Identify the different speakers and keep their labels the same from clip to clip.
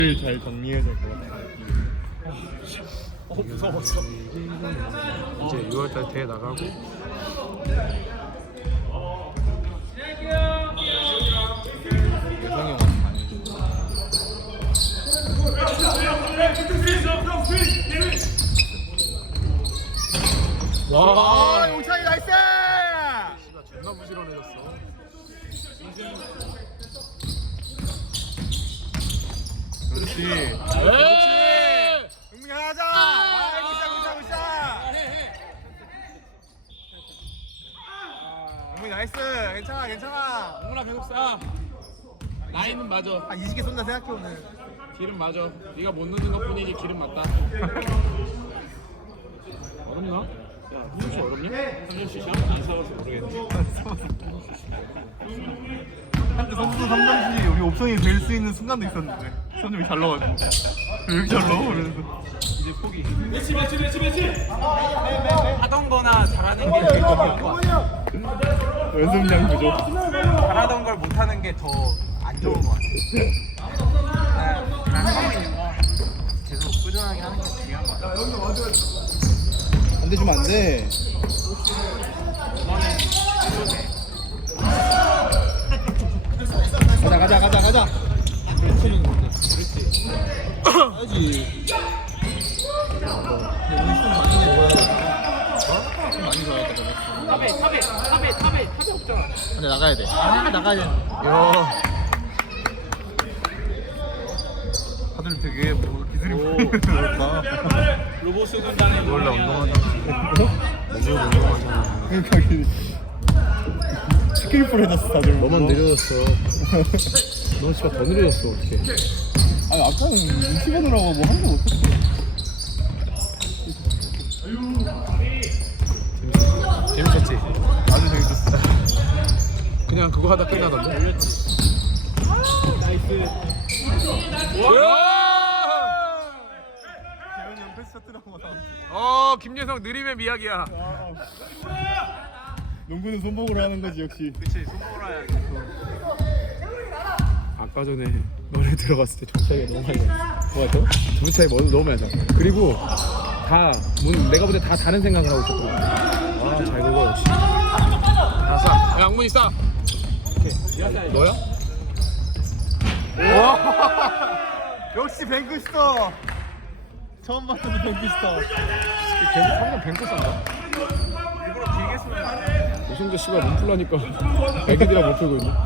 Speaker 1: 잘 정리해야 될 것 같아. 무서웠어.
Speaker 2: 이제 6월달 대회 나가고
Speaker 1: 예상이 와서 많이.
Speaker 2: 와
Speaker 1: 용찬이 나이스!
Speaker 2: 씨가 존나 부지런해졌어.
Speaker 1: 그렇지.
Speaker 2: 그렇지.
Speaker 1: 흥민이 하자. 아, 굿샷. 흥민이 나이스. 괜찮아.
Speaker 2: 영훈아 계속 쏴. 라인은 맞아.
Speaker 1: 아 20개 쏜다 생각해 오늘.
Speaker 2: 길은 맞아. 네가 못 넣는 것뿐이지 길은 맞다. 어렵나? 야, 혹시 어렵냐? 3점씩 안 싸워서 모르겠네.
Speaker 1: 한때 선수 3점씩 우리 옵션이 될 수 있는 순간도 있었는데 선점이 잘 넣어가지고 왜 이렇게 잘 넣어? 그래서
Speaker 2: 이제 포기.
Speaker 3: 하던 거나 잘하는 게 제일 좋을 것 같아.
Speaker 1: 연습량 부족.
Speaker 3: 잘하던 걸 못하는 게 더 안 좋은 것 같아. 그냥 하고 있는 거 계속 꾸준하게 하는 게 중요한 것 같아.
Speaker 1: 안돼 주면 안돼. 가자. 그렇지. 해야지. 많이 좋아했다.
Speaker 3: 탑에 없잖아.
Speaker 1: 근데 나가야 돼. 나가야 돼.
Speaker 2: 야.
Speaker 1: 다들 되게 뭐 기술이 좋다.
Speaker 3: 로봇 군단에
Speaker 2: 원래 운동하잖아. 무조건 운동하잖아.
Speaker 1: 그러니까 스킬풀 해놨어 다들.
Speaker 2: 너만 느려졌어. 너 진짜 더 느려졌어 어떻게?
Speaker 1: 아니 아까는 눈치 보느라고 뭐 한 게 못했어.
Speaker 2: 재밌었지?
Speaker 1: 아주 재밌었어.
Speaker 2: 그냥 그거 하다 끝나던데.
Speaker 1: 재현이 형 패스 셔트라고
Speaker 2: 김예성 느림의 미학이야.
Speaker 1: 농구는 손목으로 하는 거지 역시.
Speaker 3: 그치, 손보라 해야지.
Speaker 2: 아까 전에 너네 들어갔을 때 정차이가 너무 많이 나. 뭐가 두 차이 너무 많이 나. 그리고 내가 볼 때 다 다른 생각을 하고 있었던 거야. 잘 긁어 역시. 야, 양문이 싸. 너야?
Speaker 1: 역시 뱅크스터. 처음 봤던 뱅크스터.
Speaker 2: 계속 한번 뱅크 싼다.
Speaker 3: 일부러 길게 쓰면 안 돼.
Speaker 2: 오승재 씨가 몸 풀라니까 애기들이랑 못 풀고 있네.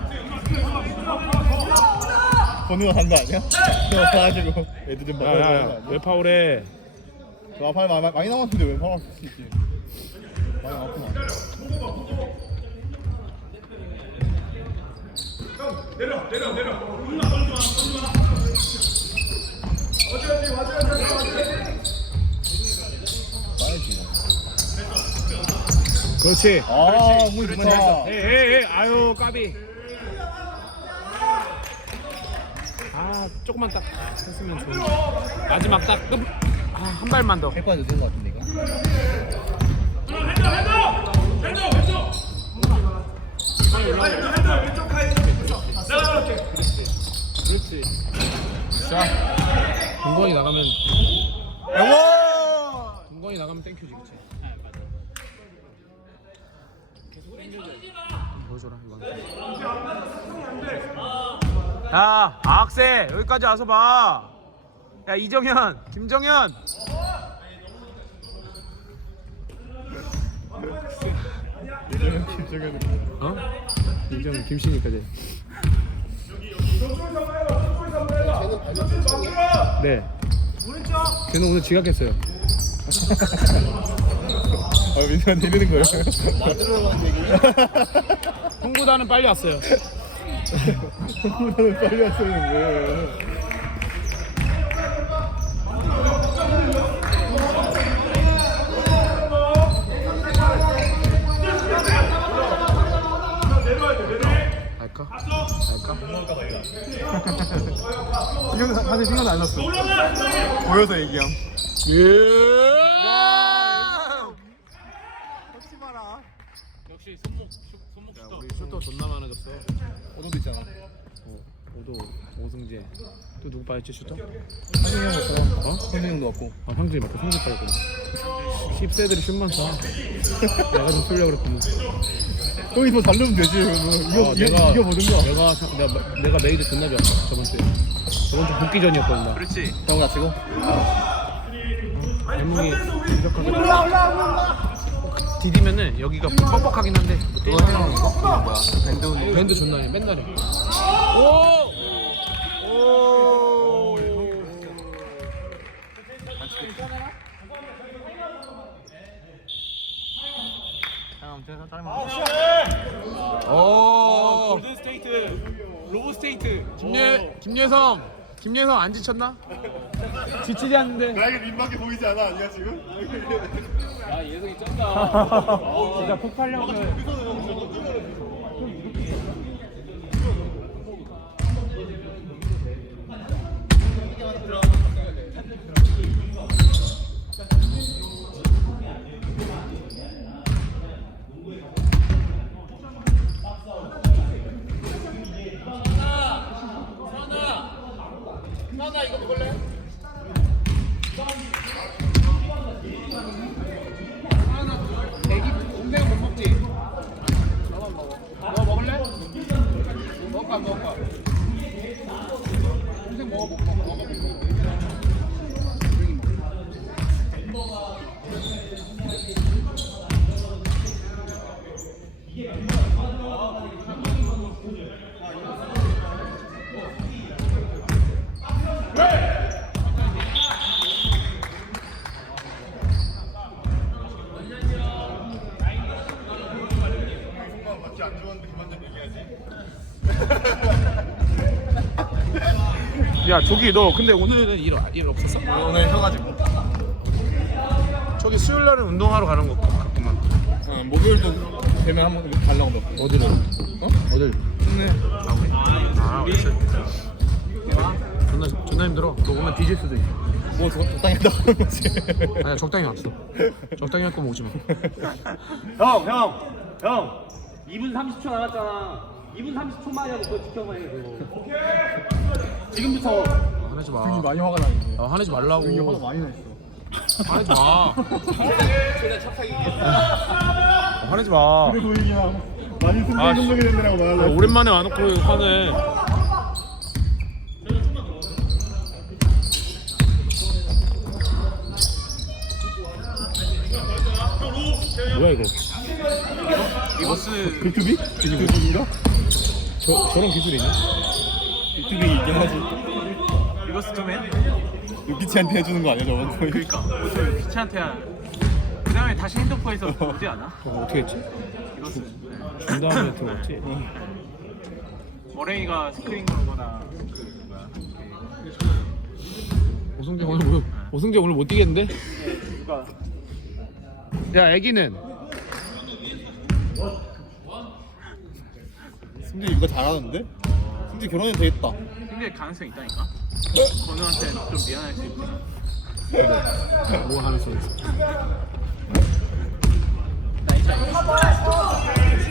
Speaker 1: 번호가 간 거 아니야? 내가 봐가지고 애들 좀 막아야
Speaker 2: 야야야 왜 파울해?
Speaker 1: 너 아파요 많이 남았는데 왜 파울 쓸수 있지? 많이 남았구나.
Speaker 2: 그렇지.
Speaker 1: 아, muy 좋다.
Speaker 2: 에이 아유 까비. 조금만 딱 했으면 좋은데. 마지막 딱 한 발만 더.
Speaker 1: 헷갈려 되는 것 같은데 이거.
Speaker 2: 그렇지. 자, 동건이 나가면
Speaker 1: 영원.
Speaker 2: 동건이 나가면 땡큐지, 그치? 보여줘라 이거. 야, 악세 여기까지 와서 봐. 야, 이정현, 김정현.
Speaker 1: 김정현.
Speaker 2: 어? 김정현, 김신이까지. 네. 쟤는 오늘 지각했어요.
Speaker 1: 아, 민수한테 이러는 거예요? 맞으러가는 얘기.
Speaker 2: 홍구단은 빨리 왔어요.
Speaker 1: 홍보단은 빨리 왔어요. 뭐예요?
Speaker 2: 알까?
Speaker 1: 사실 신경 안 났어. 보여서 얘기함. 혹시 마라.
Speaker 3: 역시 손목
Speaker 2: 야, 우리 슈터 존나 많아졌어.
Speaker 1: 오도도 있잖아.
Speaker 2: 오도 오승재 또 누구 빠졌지 슈터?
Speaker 1: 상준이 형 왔잖아.
Speaker 2: 어?
Speaker 1: 상준이 형도 왔고.
Speaker 2: 아 황준이 맞다 성준 빠졌구나 10세들이 슛만 쏴 내가 좀 쏠려고 그랬구나
Speaker 1: 형이 더 잘 넣으면 되지. 이겨보든가.
Speaker 2: 내가 메이드 존나 좋았어 저번 주에 복귀 전이었거든 나
Speaker 3: 그렇지.
Speaker 1: 형 다치고.
Speaker 2: 대문이 공격하게 디디면은 여기가 뻑뻑하긴 한데
Speaker 1: 그거 해요. 이거 뭐야? 밴드 운동.
Speaker 2: 밴드 존나 해 맨날 해 오!
Speaker 1: 오. 아무튼 짧아.
Speaker 2: 오!
Speaker 3: 골든 스테이트, 로브 스테이트.
Speaker 2: 김예성 안 지쳤나? 지치지 않는데
Speaker 1: 나에게 민망해 보이지 않아? 아니야 지금?
Speaker 3: 아 예성이 쩐다.
Speaker 2: 진짜 폭발력을
Speaker 1: 맞지 안 좋았는데 그만 좀 얘기하지.
Speaker 2: 야 저기 너 근데 오늘은 일 없었어?
Speaker 1: 오늘 쉬어가지고.
Speaker 2: 저기 수요일날은 운동하러 가는 거 같구만
Speaker 1: 목요일도 되면 한번 달라고 몇 번.
Speaker 2: 어디로?
Speaker 1: 어?
Speaker 2: 어딜?
Speaker 1: 네.
Speaker 2: 아 그랬어 존나 힘들어 너 오면 뒤질 수도 있어
Speaker 1: 뭐 적당히 한다고 하는 거지.
Speaker 2: 아니야 적당히 왔어 적당히 할 거면 오지마
Speaker 4: 형 2분 30초 남았잖아. 2분 30초만 하고 그거 지켜봐야 돼 그거. 지금부터
Speaker 2: 화내지 마
Speaker 1: 등이 많이 화가 나는데.
Speaker 2: 화내지 말라고
Speaker 1: 등이 화가 많이 나 있어.
Speaker 2: 화내지 마 화내지 마
Speaker 1: 그래 보이기야. 많이
Speaker 2: 아,
Speaker 1: 승부욕이 된다고 말하려고.
Speaker 2: 오랜만에 와놓고 화내 뭐야 이거
Speaker 3: 이거스
Speaker 1: 비투비? 비투비인가?
Speaker 2: 저런 기술이 있냐?
Speaker 1: 비투비 있긴 하지.
Speaker 3: 이거스 좀 해.
Speaker 1: 유키치한테 해주는 거 아니야 저건 거의?
Speaker 3: 그러니까 보통 귀찮한테 그 다음에 다시 핸드폰에서 보지 않아?
Speaker 2: 저거 어떻게 했지?
Speaker 3: 이거스.
Speaker 2: 준 다음에 들어갔지?
Speaker 3: 머랭이가 스크린 걸거나 그 뭐야?
Speaker 2: 오승재 오늘 못 뛰겠는데?
Speaker 3: 누가
Speaker 2: 야 애기는
Speaker 1: 승재 이거 잘하는데? 승재 결혼해도 되겠다.
Speaker 3: 근데 가능성 있다니까. 건우한테 좀 미안할 수 있지.
Speaker 2: 뭐 하는 소리 있어?
Speaker 3: 나이 차이.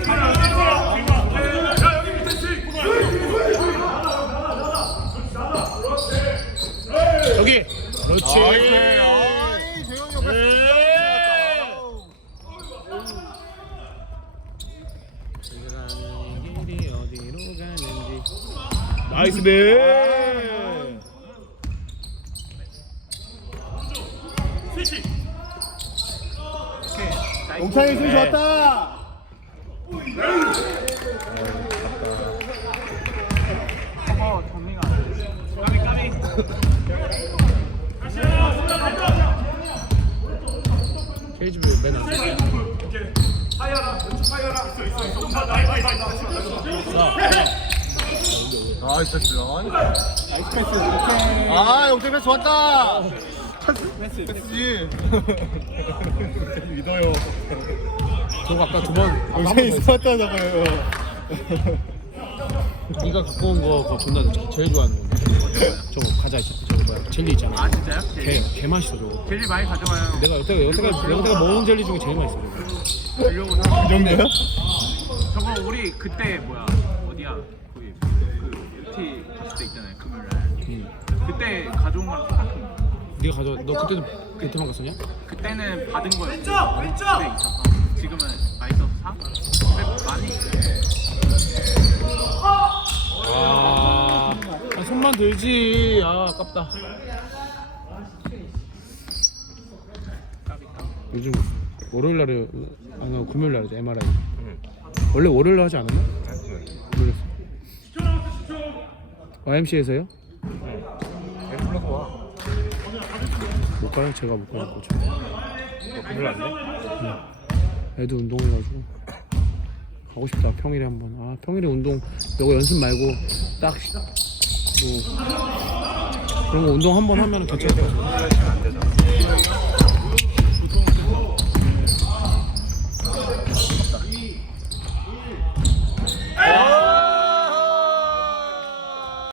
Speaker 2: 여기 그렇지
Speaker 1: 아이 재영이 형
Speaker 2: 길이 어디로 가는지 나이스 네
Speaker 1: 용창이 승 좋았다.
Speaker 3: 정민아. 까비.
Speaker 2: 케이지뷰 맨 앞에
Speaker 1: 나이스 패스. 나이스 패스. 아 용창 패스 좋았다. 패스지. 믿어요.
Speaker 2: 저거 아까 두번
Speaker 1: 용창이 좋았다 저거요.
Speaker 2: 네가 갖고 온 거 그거 존나 제일 좋아하는 건데 저거 과자 있어 저거 뭐야 젤리 있잖아
Speaker 3: 아 진짜요?
Speaker 2: 개 맛있어 저거
Speaker 3: 젤리 많이 가져와요.
Speaker 2: 내가 여태까지 먹은 젤리 중에 제일 맛있어 저거
Speaker 3: 주려고 사.
Speaker 1: 이 정도야?
Speaker 3: 저거 우리 그때 뭐야 어디야? 거기 그 MT 갔을 때 있잖아요 금요일날. 그때 가져온 거랑 똑같은 거.
Speaker 2: 네가 가져. 너 그때도 베트남 갔었냐?
Speaker 3: 그때는 받은 거였고 집에 있어서 지금은 맛있어서 사? 근데 많이
Speaker 2: 손만 들지. 아깝다. 요즘 월요일 날에 아니 금요일 날이지 MRI. 원래 월요일 날 하지 않았나? 몰랐어. YMCA에서요?
Speaker 5: 불러서 와.
Speaker 2: 못 가요? 제가 못 가니까 좀.
Speaker 5: 너 금요일 안 돼?
Speaker 2: 애도 운동해가지고 가고 싶다. 평일에 한번. 아 평일에 운동 이거 연습 말고 딱 뭐 그런 거 운동 한번 하면 괜찮을 것 같아.
Speaker 5: 금요일 시간 안 되잖아.